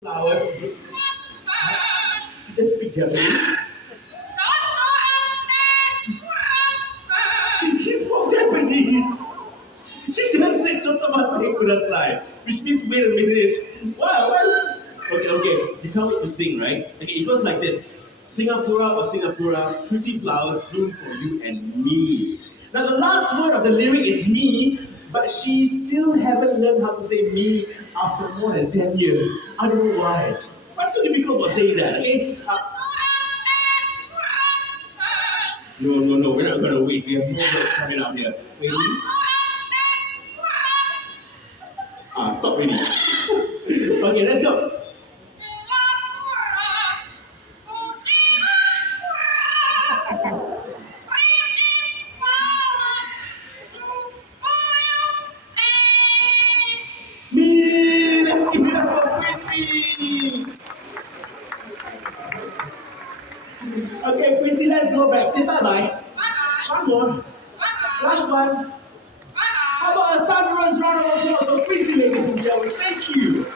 Flowers. Just speak Japanese. She's from Japanese. She just said "Totomate kudasai," which means wait a minute. Wow. Okay. You tell me to sing, right? Okay, it goes like this. Singapura or Singapura, pretty flowers bloom for you and me. Now the last word of the lyric is me, but she still haven't learned how to say me after more than 10 years. I don't know why. What's so difficult about saying that, okay? No, we're not gonna wait. We have more words coming up here. Wait. Stop reading. Okay, let's go. Me! Let's give it up for Quincy! Okay, Quincy, let's go back. Say bye-bye. One more. Last one. How about a thunderous round of applause for Quincy, ladies and gentlemen? Thank you.